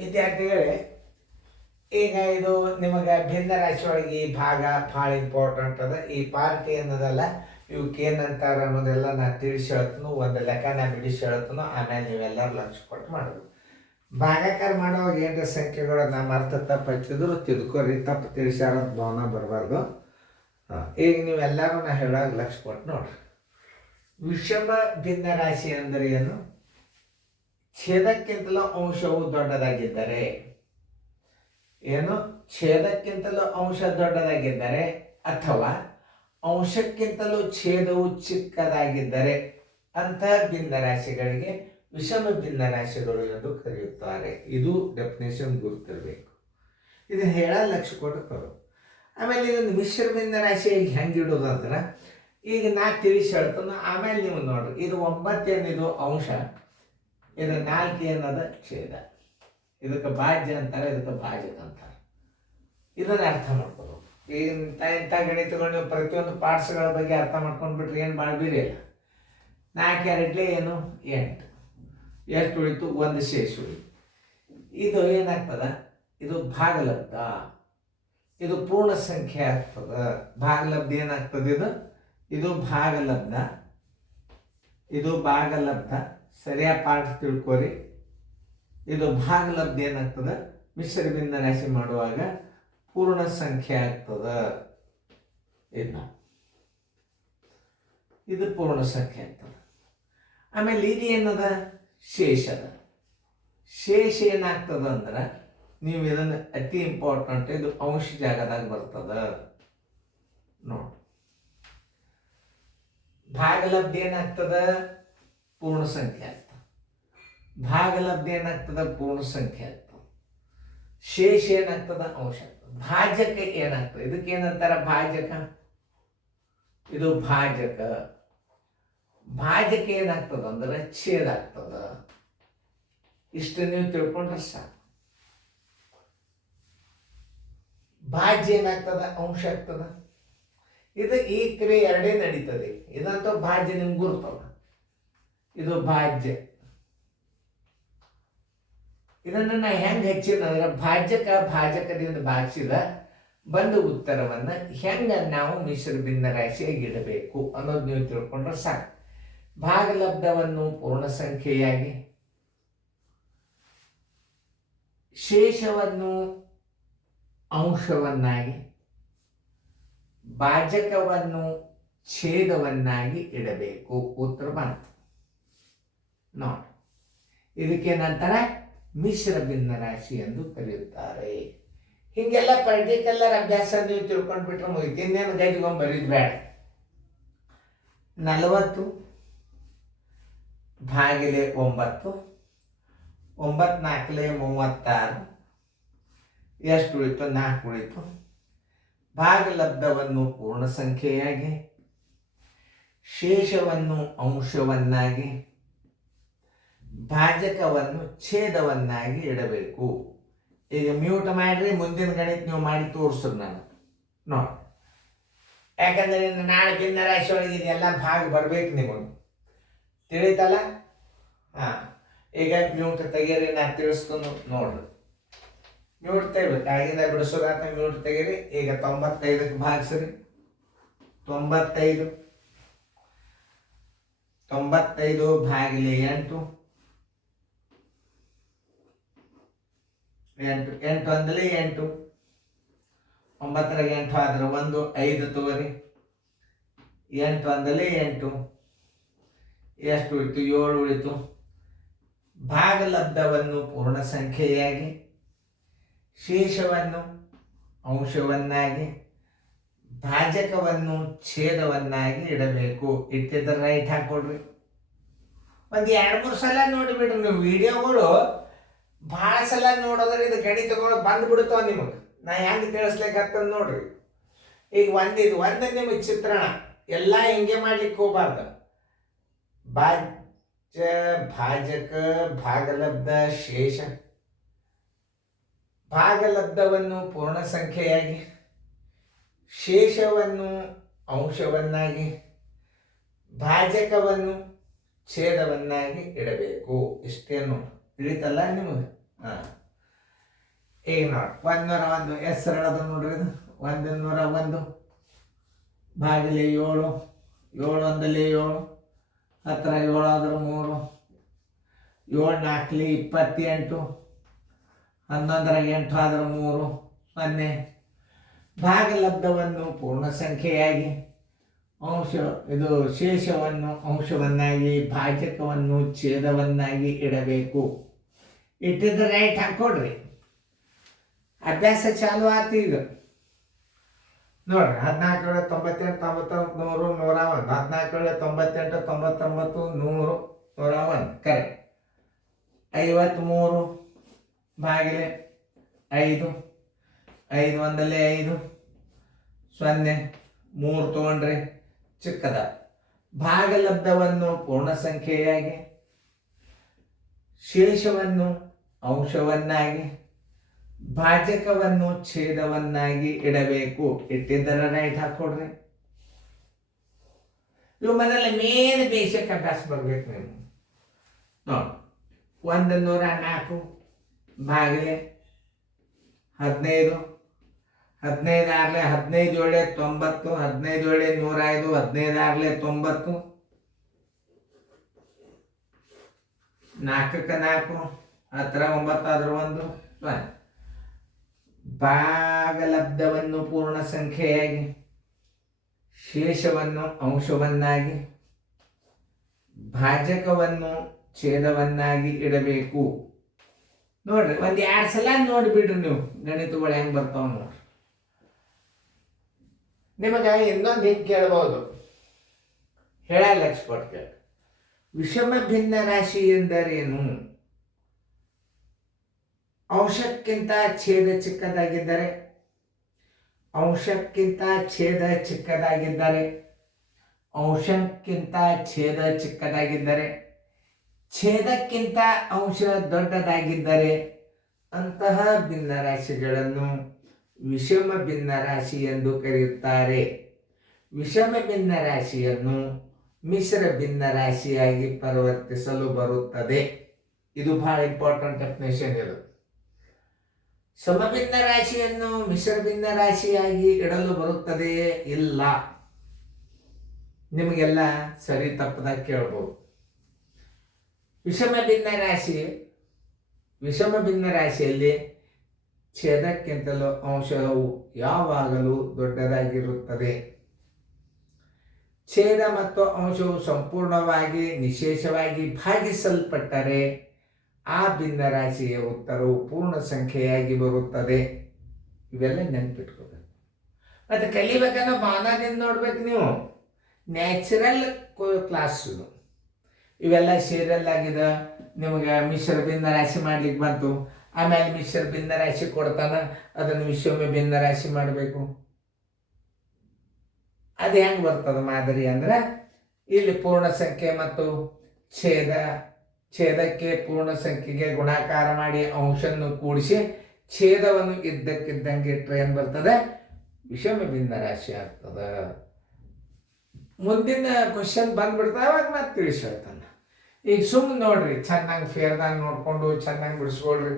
ವಿದ್ಯಾರ್ಥಿಗಳೇ, ಈಗ ಇದು ನಿಮಗೆ ಭಿನ್ನ ರಾಶಿ ಒಳಗೆ ಈ ಭಾಗ ಭಾಳ ಇಂಪಾರ್ಟೆಂಟ್ ಅದ. ಈ ಪಾರ್ಟಿ ಅನ್ನೋದಲ್ಲ, ಇವಕ್ಕೆ ಏನಂತಾರ ಅನ್ನೋದೆಲ್ಲ ನಾನು ತಿಳಿಸಿ ಹೇಳ್ತನು, ಒಂದು ಲೆಕ್ಕ ನಾನು ಬಿಡಿಸಿ ಹೇಳ್ತನು. ಆಮೇಲೆ ನೀವೆಲ್ಲರೂ ಲಕ್ಷ ಕೊಟ್ಟು ಮಾಡೋದು. ಭಾಗಾಕಾರ ಮಾಡುವಾಗ ಏನಾರ ಸಂಖ್ಯೆಗಳು ನಮ್ಮ ಅರ್ಥ ತಪ್ಪು ಹಚ್ಚಿದ್ರು ತಿಳ್ಕೊರಿ, ತಪ್ಪು ತಿಳಿಸ್ಯಾರಂತ ಭಾವನೆ ಬರಬಾರ್ದು. ಈಗ ನೀವೆಲ್ಲರೂ ನಾ ಹೇಳೋವಾಗ ಲಕ್ಷ ಕೊಟ್ಟು ನೋಡ್ರಿ. ವಿಷಮ ಭಿನ್ನ ರಾಶಿ ಅಂದರೆ ಏನು? ಛೇದಕ್ಕಿಂತಲೂ ಅಂಶವು ದೊಡ್ಡದಾಗಿದ್ದರೆ ಏನು? ಛೇದಕ್ಕಿಂತಲೂ ಅಂಶ ದೊಡ್ಡದಾಗಿದ್ದರೆ ಅಥವಾ ಅಂಶಕ್ಕಿಂತಲೂ ಛೇದವು ಚಿಕ್ಕದಾಗಿದ್ದರೆ ಅಂತಹ ಭಿನ್ನರಾಶಿಗಳಿಗೆ ವಿಷಮ ಭಿನ್ನರಾಶಿಗಳು ಎಂದು ಕರೆಯುತ್ತಾರೆ. ಇದು ಡೆಫಿನೇಷನ್ ಗುರುತಿರಬೇಕು. ಇದನ್ನು ಹೇಳ ಲಕ್ಷ ಕೊಡ್ತಾರೆ. ಆಮೇಲೆ ಇದೊಂದು ಮಿಶ್ರ ಭಿನ್ನರಾಶಿ ಹೆಂಗೆ ಇಡೋದು ಅಂದ್ರೆ, ಈಗ ನಾ ತಿಳಿಸಿ ಹೇಳ್ತಾನೆ, ಆಮೇಲೆ ನೀವು ನೋಡ್ರಿ. ಇದು 9 ಏನಿದು ಅಂಶ, ಇದು 4 ಏನದ ಛೇದ. ಇದಕ್ಕೆ ಭಾಜ್ಯ ಅಂತಾರೆ, ಇದಕ್ಕೆ ಭಾಜಕ ಅಂತಾರೆ. ಇದನ್ನು ಅರ್ಥ ಮಾಡ್ಕೋಬೇಕು. ಈಗ ಇಂಥ ಗಣಿತಗಳು ನೀವು ಪ್ರತಿಯೊಂದು ಪಾರ್ಟ್ಸ್ಗಳ ಬಗ್ಗೆ ಅರ್ಥ ಮಾಡ್ಕೊಂಡು ಬಿಟ್ರೆ ಏನು ಭಾಳ ಬೀರಿ ಇಲ್ಲ. 4 2 ಏನು 8. ಎಷ್ಟು ಉಳಿತು? 1 ಶೇಷ ಉಳಿತು. ಇದು ಏನಾಗ್ತದ? ಇದು ಭಾಗಲಬ್ಧ. ಇದು ಪೂರ್ಣ ಸಂಖ್ಯೆ ಆಗ್ತದ. ಭಾಗಲಬ್ಧ ಏನಾಗ್ತದೆ? ಇದು ಭಾಗಲಬ್ಧ, ಇದು ಭಾಗಲಬ್ಧ. ಸರಿಯಾದ ಪಾಠ ತಿಳ್ಕೊರಿ. ಇದು ಭಾಗಲಬ್ಧ ಏನಾಗ್ತದೆ? ಮಿಶ್ರ ಭಿನ್ನ ರಾಶಿ ಮಾಡುವಾಗ ಪೂರ್ಣ ಸಂಖ್ಯೆ ಆಗ್ತದ. ಇದು ಪೂರ್ಣ ಸಂಖ್ಯೆ ಆಗ್ತದೆ. ಆಮೇಲೆ ಇದು ಏನದ? ಶೇಷದ. ಶೇಷ ಏನಾಗ್ತದ ಅಂದ್ರೆ, ನೀವು ಇದನ್ನು ಅತಿ ಇಂಪಾರ್ಟೆಂಟ್, ಇದು ಅಂಶ ಜಾಗದಾಗ ಬರ್ತದ ನೋಡಿ. ಭಾಗಲಬ್ಧ ಏನಾಗ್ತದ? ಪೂರ್ಣ ಸಂಖ್ಯೆ ಆಗ್ತದೆ. ಭಾಗಲಬ್ಧ ಏನಾಗ್ತದ? ಪೂರ್ಣ ಸಂಖ್ಯೆ ಆಗ್ತದೆ. ಶೇಷ ಏನಾಗ್ತದ? ಅಂಶ ಆಗ್ತದೆ. ಭಾಜಕ ಏನಾಗ್ತದೆ? ಇದಕ್ಕೆ ಏನಂತಾರ? ಭಾಜಕ. ಇದು ಭಾಜಕ. ಭಾಜಕ ಏನಾಗ್ತದ ಅಂದ್ರೆ ಛೇದ ಆಗ್ತದ. ಇಷ್ಟು ನೀವು ತಿಳ್ಕೊಂಡ್ರೆ ಸಾಕು. ಭಾಜ್ಯ ಏನಾಗ್ತದ? ಅಂಶ ಆಗ್ತದ. ಇದು ಈ ಕ್ರಿಯೆ ಎರಡೇ ನಡೀತದೆ. ಇದಂತೂ ಭಾಜ್ಯ ನಿಮ್ಗೆ ಗುರ್ತದ. ಇದು ಭಾಜ್ಯ. ಇದನ್ನು ನಾ ಹೆಂಗೆ ಹೆಚ್ಚಿನಂದ್ರೆ, ಭಾಜ್ಯಕ ಭಾಜಕದಿಂದ ಭಾಗಿಸಿದ ಬಂದ ಉತ್ತರವನ್ನು ಹೆಂಗೆ ನಾವು ಮಿಶ್ರ ಭಿನ್ನ ರಾಶಿಯಾಗಿ ಇಡಬೇಕು ಅನ್ನೋದು ನೀವು ತಿಳ್ಕೊಂಡ್ರೆ ಸಾಕು. ಭಾಗಲಬ್ಧವನ್ನು ಪೂರ್ಣ ಸಂಖ್ಯೆಯಾಗಿ, ಶೇಷವನ್ನು ಅಂಶವನ್ನಾಗಿ, ಭಾಜಕವನ್ನು ಛೇದವನ್ನಾಗಿ ಇಡಬೇಕು. ಉತ್ತರ ಬಂತು ನೋಡಿ. ಇದಕ್ಕೇನಂತಾರೆ? ಮಿಶ್ರ ಭಿನ್ನ ರಾಶಿ ಎಂದು ಕರೆಯುತ್ತಾರೆ. ಹೀಗೆಲ್ಲ ಪರ್ಟಿಕ್ಯುಲರ್ ಅಭ್ಯಾಸ ನೀವು ತಿಳ್ಕೊಂಡ್ಬಿಟ್ರೆ ಮುಗಿತು. ಇನ್ನೇನು ಗೈಜ್ಗೊಂಡು ಬರೀದ್ ಬೇಡ. 40 ಭಾಗಿಲೆ 9, 9 4 36. ಎಷ್ಟು ಉಳಿತು? 4 ಉಳಿತು. ಭಾಗಲಬ್ಧವನ್ನು ಪೂರ್ಣ ಸಂಖ್ಯೆಯಾಗಿ, ಶೇಷವನ್ನು ಅಂಶವನ್ನಾಗಿ, ಭಾಜಕವನ್ನು ಛೇದವನ್ನಾಗಿ ಇಡಬೇಕು. ಈಗ ಮ್ಯೂಟ್ ಮಾಡ್ರಿ, ಮುಂದಿನ ಗಣಿತ ನೀವು ಮಾಡಿ ತೋರಿಸೋದು ನಾನು ನೋಡಿ. ಯಾಕಂದ್ರೆ ನಾಳೆ ಭಿನ್ನ ರಾಶಿ ಒಳಗೆ ಇದೆಲ್ಲ ಭಾಗ ಬರ್ಬೇಕು ನಿಮಗೆ, ತಿಳಿತಲ್ಲ? ಈಗ ಮ್ಯೂಟ್ ತೆಗೀರಿ, ನಾನು ತಿಳಿಸ್ಕೊಂಡು ನೋಡ್ರಿ. ಮ್ಯೂಟ್ ತೆಗಿಬೇಕು. ಆಗಿಂದ ಬಿಡಿಸೋದಾತ ಮ್ಯೂಟ್ ತೆಗೀರಿ. ಈಗ 95ಕ್ಕೆ ಭಾಗಿಸ್ರಿ. 95 95 ಭಾಗಿಲೆ 8. 8 8 ಒಂದಲೇ 8. 9 8 ಆದ್ರೆ 1 5 ತಗೋರಿ. 8 ಒಂದಲೇ 8. ಎಷ್ಟು ಉಳಿತು? 7 ಉಳಿತು. ಭಾಗಲಬ್ಧವನ್ನು ಪೂರ್ಣ ಸಂಖ್ಯೆಯಾಗಿ, ಶೇಷವನ್ನು ಅಂಶವನ್ನಾಗಿ, ಭಾಜಕವನ್ನು ಛೇದವನ್ನಾಗಿ ಇಡಬೇಕು. ಇಟ್ಟಿದ್ರೆ ರೈಟ್ ಹಾಕೊಡ್ರಿ. ಒಂದು 2-3 ಸಲ ನೋಡಿಬಿಡ್ರಿ. ನೀವು ವಿಡಿಯೋಗಳು ಭಾಳ ಸಲ ನೋಡೋದ್ರೆ ಇದು ಗಣಿತಗಳು ಬಂದ್ಬಿಡ್ತಾವ ನಿಮಗೆ. ನಾ ಹೆಂಗೆ ತಿಳಿಸ್ಲಿಕ್ಕೆ ನೋಡ್ರಿ. ಈಗ ಒಂದು ನಿಮಗೆ ಚಿತ್ರಣ ಎಲ್ಲ ಹಿಂಗೆ ಮಾಡ್ಲಿಕ್ಕೆ ಹೋಗ್ಬಾರ್ದು. ಭಾಜ್ಯ, ಭಾಜಕ, ಭಾಗಲಬ್ಧ, ಶೇಷ. ಭಾಗಲಬ್ಧವನ್ನು ಪೂರ್ಣ ಸಂಖ್ಯೆಯಾಗಿ, ಶೇಷವನ್ನು ಅಂಶವನ್ನಾಗಿ, ಭಾಜಕವನ್ನು ಛೇದವನ್ನಾಗಿ ಇಡಬೇಕು. ಇಷ್ಟೇನು ತಿಳಿತಲ್ಲ ನಿಮಗೆ? ಹಾಂ, ಈಗ ನೋಡಿ 101 ಹೆಸರಳದು ನೋಡ್ರಿ. ಇದು 101 ಭಾಗಿಲೆ 7, 7 ಒಂದಲ್ಲಿ 7, 10 7 ಆದ್ರೆ 3, 7 4 28, 11 8 ಆದ್ರೆ 3 0. ಭಾಗಲಬ್ಧವನ್ನು ಪೂರ್ಣ ಸಂಖ್ಯೆಯಾಗಿ ಶೇಷವನ್ನು ಅಂಶವನ್ನಾಗಿ ಭಾಜಕವನ್ನು ಛೇದವನ್ನಾಗಿ ಇಡಬೇಕು. ಇಟ್ಟಿದ್ರೆ ರೈಟ್ ಹಾಕೊಡ್ರಿ. ಅಭ್ಯಾಸ ಚಾಲು ಆಯ್ತು ಈಗ ನೋಡ್ರಿ. 14 98 99 100 101, 14 98 99 100 101 ಕರೆಕ್ಟ್. 53 ಭಾಗಿಲೆ 5, 5 ಒಂದಲ್ಲಿ 5 0, 3 ತೊಗೊಂಡ್ರಿ ಚಿಕ್ಕದ. ಭಾಗಲಬ್ಧವನ್ನು ಪೂರ್ಣ ಸಂಖ್ಯೆಯಾಗಿ ಶೇಷವನ್ನು ಅಂಶವನ್ನಾಗಿ ಭಾಜಕವನ್ನು ಛೇದವನ್ನಾಗಿ ಇಡಬೇಕು. ಇಟ್ಟಿದ್ದರ ರೈಟ್ ಹಾಕೊಡ್ರಿ. ಇವು ಮೊದಲ ಮೇನ್ ಬೇಸಿಕ್ ಅಭ್ಯಾಸ ಬರ್ಬೇಕು ನೀವು ನೋಡಿ. 104 ಭಾಗಿಲೆ 15, 15 ಆಗಲೇ 15 7 90, 15 7 105, 15 ಆಗಲೇ 90, 4ಕ್ಕೆ 4 10 9 ಆದ್ರೆ 1 0. ಭಾಗಲಬ್ಧವನ್ನು ಪೂರ್ಣ ಸಂಖ್ಯೆಯಾಗಿ ಶೇಷವನ್ನು ಅಂಶವನ್ನಾಗಿ ಭಾಜಕವನ್ನು ಛೇದವನ್ನಾಗಿ ಇಡಬೇಕು. ನೋಡ್ರಿ, 1-2 ಸಲ ನೋಡಿಬಿಡ್ರಿ ನೀವು ಗಣಿತಗಳು ಹೆಂಗೆ ಬರ್ತಾವ ನೋಡ್ರಿ. ನಿಮಗೆ ಇನ್ನೊಂದು ಹಿಂಗೆ ಕೇಳ್ಬೋದು, ಹೇಳ ಲಕ್ಷ ಕೊಟ್ಟು ಕೇಳಿ. ವಿಷಮ ಭಿನ್ನ ರಾಶಿ ಎಂದರೇನು? ಅಂಶಕ್ಕಿಂತ ಛೇದ ಚಿಕ್ಕದಾಗಿದ್ದರೆ, ಅಂಶಕ್ಕಿಂತ ಛೇದ ಚಿಕ್ಕದಾಗಿದ್ದರೆ, ಅಂಶಕ್ಕಿಂತ ಛೇದ ಚಿಕ್ಕದಾಗಿದ್ದರೆ, ಛೇದಕ್ಕಿಂತ ಅಂಶ ದೊಡ್ಡದಾಗಿದ್ದರೆ ಅಂತಹ ಭಿನ್ನರಾಶಿಗಳನ್ನು ವಿಷಮ ಭಿನ್ನರಾಶಿ ಎಂದು ಕರೆಯುತ್ತಾರೆ. ವಿಷಮ ಭಿನ್ನರಾಶಿಯನ್ನು ಮಿಶ್ರ ಭಿನ್ನರಾಶಿಯಾಗಿ ಪರಿವರ್ತಿಸಲು ಬರುತ್ತದೆ. ಇದು ಬಹಳ ಇಂಪಾರ್ಟೆಂಟ್ ಡೆಫಿನೇಷನ್. ಇದು ಸಮಭಿನ್ನ ರಾಶಿಯನ್ನು ಮಿಶ್ರ ಭಿನ್ನ ರಾಶಿಯಾಗಿ ಇಡಲು ಬರುತ್ತದೆಯೇ? ಇಲ್ಲ. ನಿಮಗೆಲ್ಲ ಸರಿ ತಪ್ಪದಾಗ ಕೇಳ್ಬೋದು. ವಿಷಮ ಭಿನ್ನ ರಾಶಿಯಲ್ಲಿ ಛೇದಕ್ಕಿಂತಲೂ ಅಂಶವು ಯಾವಾಗಲೂ ದೊಡ್ಡದಾಗಿರುತ್ತದೆ. ಛೇದ ಮತ್ತು ಅಂಶವು ಸಂಪೂರ್ಣವಾಗಿ ನಿಶೇಷವಾಗಿ ಭಾಗಿಸಲ್ಪಟ್ಟರೆ ಆ ಭಿನ್ನರಾಶಿಯ ಉತ್ತರವು ಪೂರ್ಣ ಸಂಖ್ಯೆಯಾಗಿ ಬರುತ್ತದೆ. ಇವೆಲ್ಲ ನೆನಪಿಟ್ಕೋಬೇಕು. ಮತ್ತು ಕಲಿಬೇಕನ್ನೋ ಭಾವನದಿಂದ ನೋಡ್ಬೇಕು ನೀವು. ನ್ಯಾಚುರಲ್ ಕ್ಲಾಸ್ ಇದು. ಇವೆಲ್ಲ ಸೀರಿಯಲ್ ಆಗಿದೆ. ನಿಮಗೆ ಮಿಶ್ರ ಭಿನ್ನ ರಾಶಿ ಮಾಡ್ಲಿಕ್ಕೆ ಬಂತು, ಆಮೇಲೆ ಮಿಶ್ರ ಭಿನ್ನ ರಾಶಿ ಕೊಡ್ತಾನ, ಅದನ್ನು ವಿಷಮ ಭಿನ್ನ ರಾಶಿ ಮಾಡಬೇಕು. ಅದು ಹೆಂಗೆ ಬರ್ತದೆ ಮಾದರಿ ಅಂದ್ರೆ, ಇಲ್ಲಿ ಪೂರ್ಣ ಸಂಖ್ಯೆ ಮತ್ತು ಛೇದಕ್ಕೆ ಪೂರ್ಣ ಸಂಖ್ಯೆಗೆ ಗುಣಾಕಾರ ಮಾಡಿ ಅಂಶನ್ನು ಕೂಡಿಸಿ ಛೇದವನ್ನು ಇದ್ದಕ್ಕಿದ್ದಂಗೆ ಇಟ್ಟರೆ ಏನು ಬರ್ತದೆ? ವಿಷಮ ಭಿನ್ನ ರಾಶಿ ಆಗ್ತದೆ. ಮುಂದಿನ ಕ್ವಶನ್ ಬಂದ್ಬಿಡ್ತಾವೆ, ಅವಾಗ ಮತ್ತೆ ತಿಳಿಸಿ ಹೇಳ್ತಾನೆ. ಈಗ ಸುಮ್ಮನೆ ನೋಡ್ರಿ, ಚೆನ್ನಾಗಿ ಫೇರ್ದಾಗ ನೋಡ್ಕೊಂಡು ಚೆನ್ನಾಗಿ ಬಿಡಿಸ್ಕೊಳ್ರಿ.